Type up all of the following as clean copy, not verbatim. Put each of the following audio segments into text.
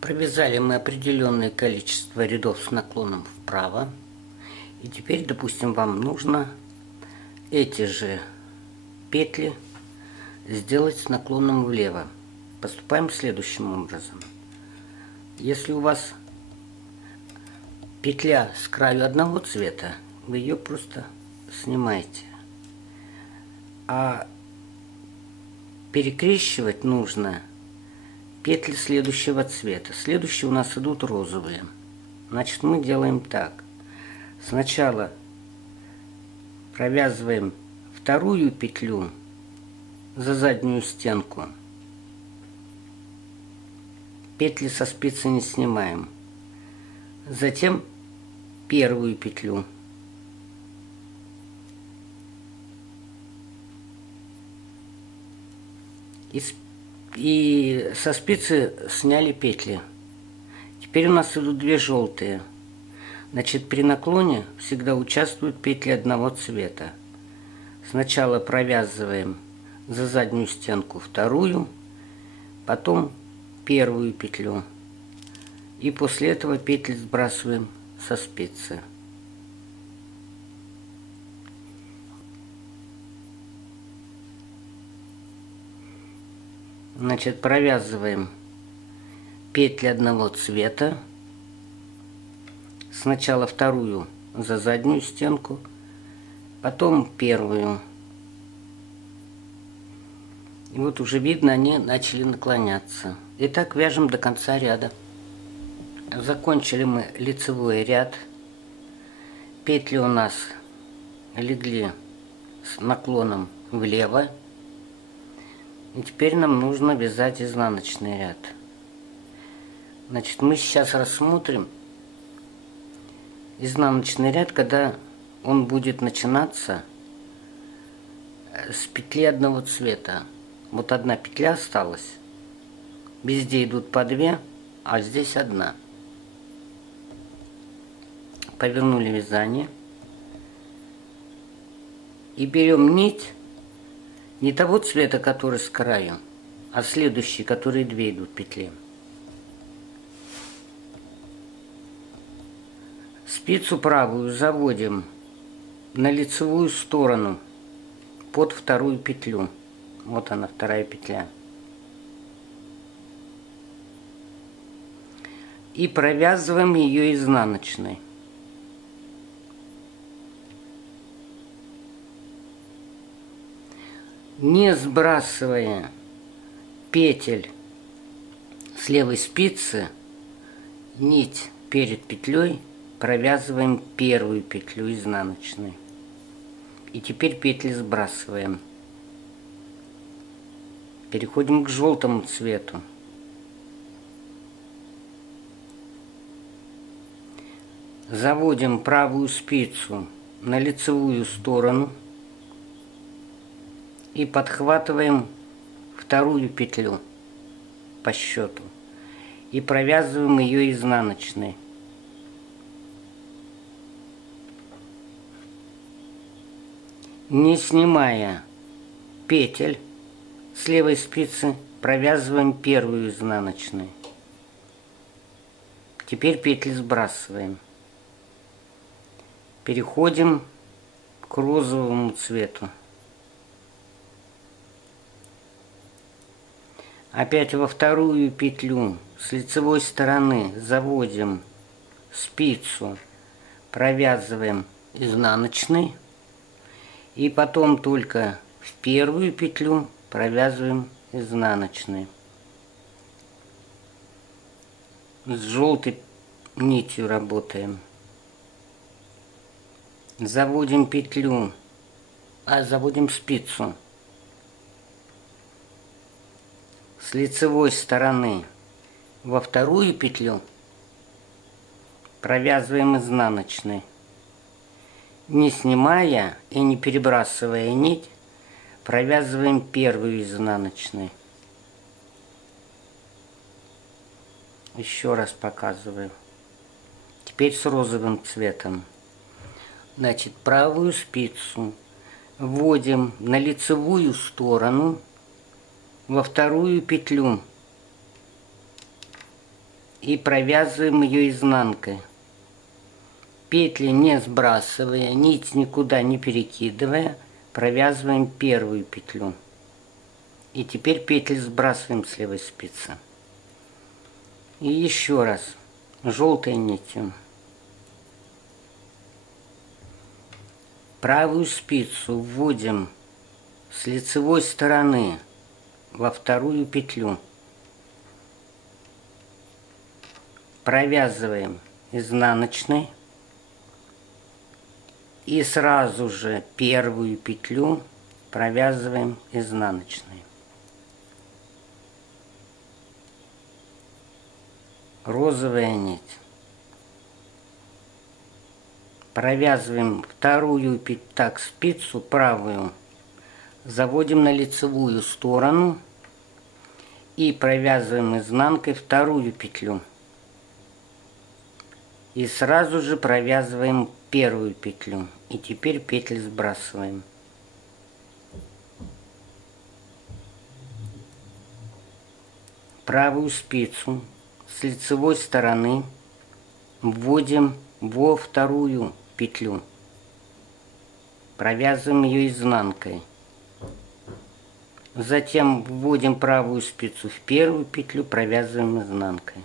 Провязали мы определенное количество рядов с наклоном вправо. И теперь, допустим, вам нужно эти же петли сделать с наклоном влево. Поступаем следующим образом. Если у вас петля с краю одного цвета, вы ее просто снимаете. А перекрещивать нужно петли следующего цвета. Следующие у нас идут розовые. Значит, мы делаем так. Сначала провязываем вторую петлю за заднюю стенку. Петли со спицы не снимаем. Затем первую петлю. И со спицы сняли петли. Теперь у нас идут две желтые. Значит, при наклоне всегда участвуют петли одного цвета. Сначала провязываем за заднюю стенку вторую, потом первую петлю. И после этого петли сбрасываем со спицы. Значит, провязываем петли одного цвета. Сначала вторую за заднюю стенку, потом первую. И вот уже видно, они начали наклоняться. И так вяжем до конца ряда. Закончили мы лицевой ряд. Петли у нас легли с наклоном влево. И теперь нам нужно вязать изнаночный ряд. Значит, мы сейчас рассмотрим изнаночный ряд, когда он будет начинаться с петли одного цвета. Вот одна петля осталась. Везде идут по две, а здесь одна. Повернули вязание. И берем нить не того цвета, который с краю, а следующие, которые две идут петли. Спицу правую заводим на лицевую сторону под вторую петлю. Вот она, вторая петля. И провязываем ее изнаночной. Не сбрасывая петель с левой спицы, нить перед петлей провязываем первую петлю изнаночной. И теперь петли сбрасываем. Переходим к желтому цвету. Заводим правую спицу на лицевую сторону и подхватываем вторую петлю по счету и провязываем ее изнаночной. Не снимая петель с левой спицы, провязываем первую изнаночной. Теперь петли сбрасываем. Переходим к розовому цвету. Опять во вторую петлю с лицевой стороны заводим спицу, провязываем изнаночной. И потом только в первую петлю провязываем изнаночной. С желтой нитью работаем. Заводим петлю, заводим спицу с лицевой стороны во вторую петлю, провязываем изнаночной. Не снимая и не перебрасывая нить, провязываем первую изнаночной. Еще раз показываю. Теперь с розовым цветом. Значит, правую спицу вводим на лицевую сторону во вторую петлю и провязываем ее изнанкой. Петли не сбрасывая, нить никуда не перекидывая, провязываем первую петлю. И теперь петли сбрасываем с левой спицы. И еще раз желтой нитью. Правую спицу вводим с лицевой стороны во вторую петлю. Провязываем изнаночной. И сразу же первую петлю провязываем изнаночной. Розовая нить. Провязываем вторую петлю, так, спицу правую, заводим на лицевую сторону и провязываем изнанкой вторую петлю. И сразу же провязываем первую петлю. И теперь петли сбрасываем. Правую спицу с лицевой стороны вводим во вторую петлю. Провязываем ее изнанкой. Затем вводим правую спицу в первую петлю, провязываем изнанкой.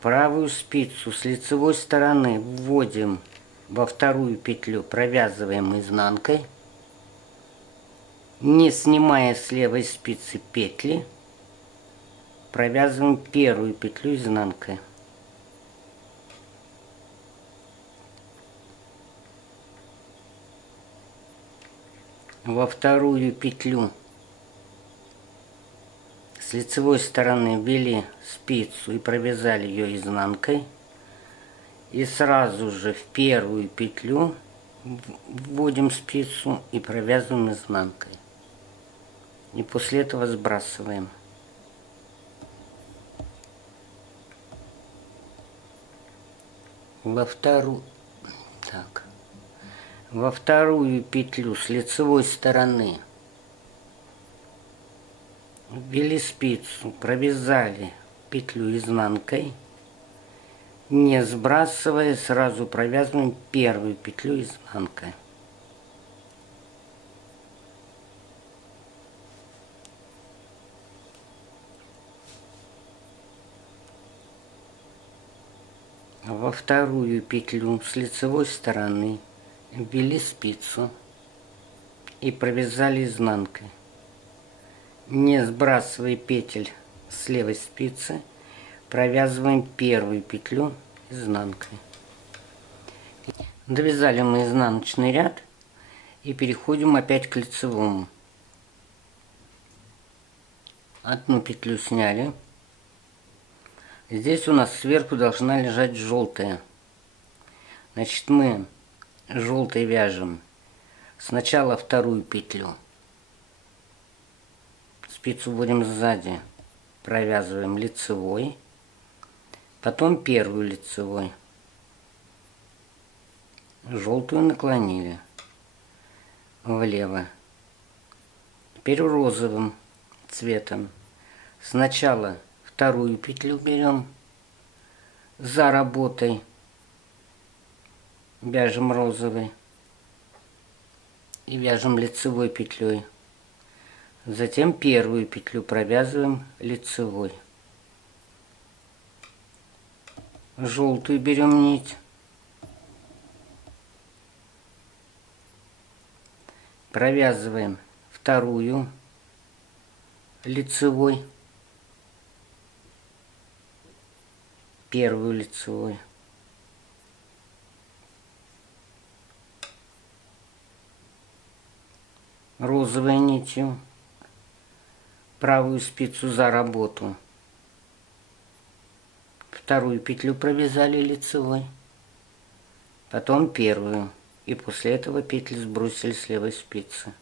Правую спицу с лицевой стороны вводим во вторую петлю, провязываем изнанкой, не снимая с левой спицы петли, провязываем первую петлю изнанкой. Во вторую петлю с лицевой стороны ввели спицу и провязали ее изнанкой. И сразу же в первую петлю вводим спицу и провязываем изнанкой. И после этого сбрасываем. Во вторую петлю с лицевой стороны ввели спицу, провязали петлю изнанкой, не сбрасывая, сразу провязываем первую петлю изнанкой. Во вторую петлю с лицевой стороны ввели спицу и провязали изнанкой. Не сбрасывая петель с левой спицы, провязываем первую петлю изнанкой. Довязали мы изнаночный ряд и переходим опять к лицевому. Одну петлю сняли. Здесь у нас сверху должна лежать желтая. Значит, мы желтой вяжем сначала вторую петлю. Спицу вводим сзади, провязываем лицевой, потом первую лицевой. Желтую наклонили влево. Теперь розовым цветом. Сначала вторую петлю берем, за работой вяжем розовой и вяжем лицевой петлей. Затем первую петлю провязываем лицевой. Желтую берем нить, провязываем вторую лицевой, первую лицевой. Розовой нитью правую спицу за работу, вторую петлю провязали лицевой, потом первую, и после этого петли сбросили с левой спицы.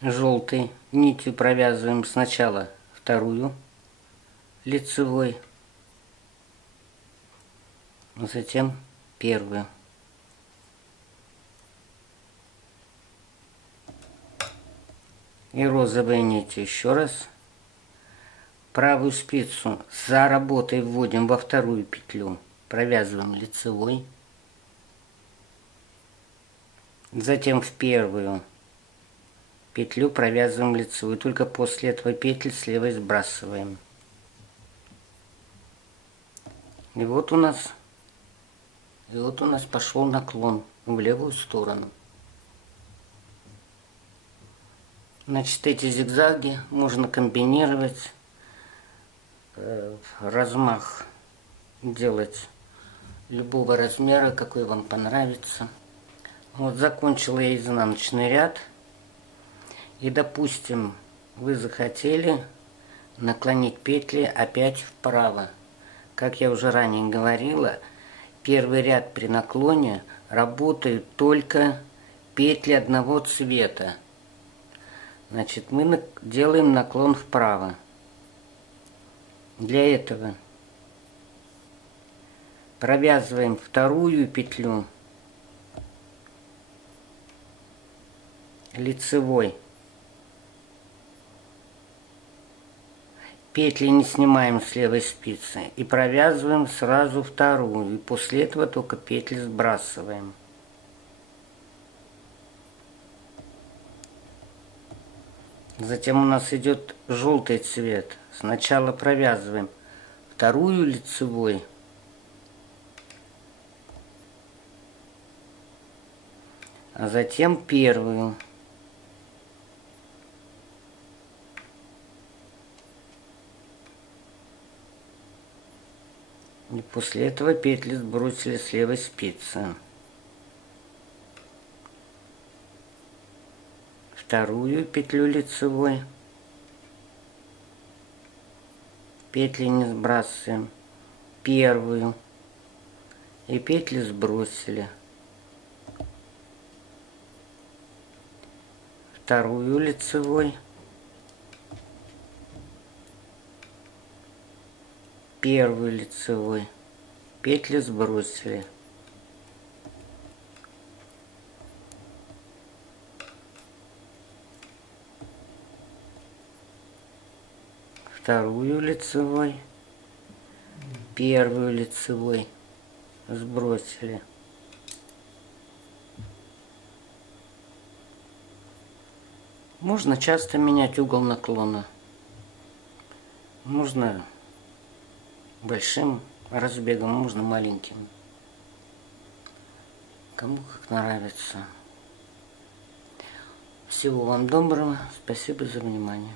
Желтой нитью провязываем сначала вторую лицевой, затем первую. и розовой нити еще раз. Правую спицу за работой вводим во вторую петлю, провязываем лицевой. Затем в первую петлю провязываем лицевую, только после этого петли с левой сбрасываем. И вот у нас пошел наклон в левую сторону. Значит, эти зигзаги можно комбинировать, размах делать любого размера, какой вам понравится. Вот закончила я изнаночный ряд. И, допустим, вы захотели наклонить петли опять вправо. Как я уже ранее говорила, первый ряд при наклоне работают только петли одного цвета. Значит, мы делаем наклон вправо. Для этого провязываем вторую петлю лицевой. Петли не снимаем с левой спицы и провязываем сразу вторую. И после этого только петли сбрасываем. Затем у нас идет желтый цвет. Сначала провязываем вторую лицевой. А затем первую. И после этого петли сбросили с левой спицы. Вторую петлю лицевой. Петли не сбрасываем. Первую. И петли сбросили. Вторую лицевой. Первую лицевой. Петли сбросили. Вторую лицевой. Первую лицевой. Сбросили. Можно часто менять угол наклона. Можно большим разбегом, можно маленьким. Кому как нравится. Всего вам доброго. Спасибо за внимание.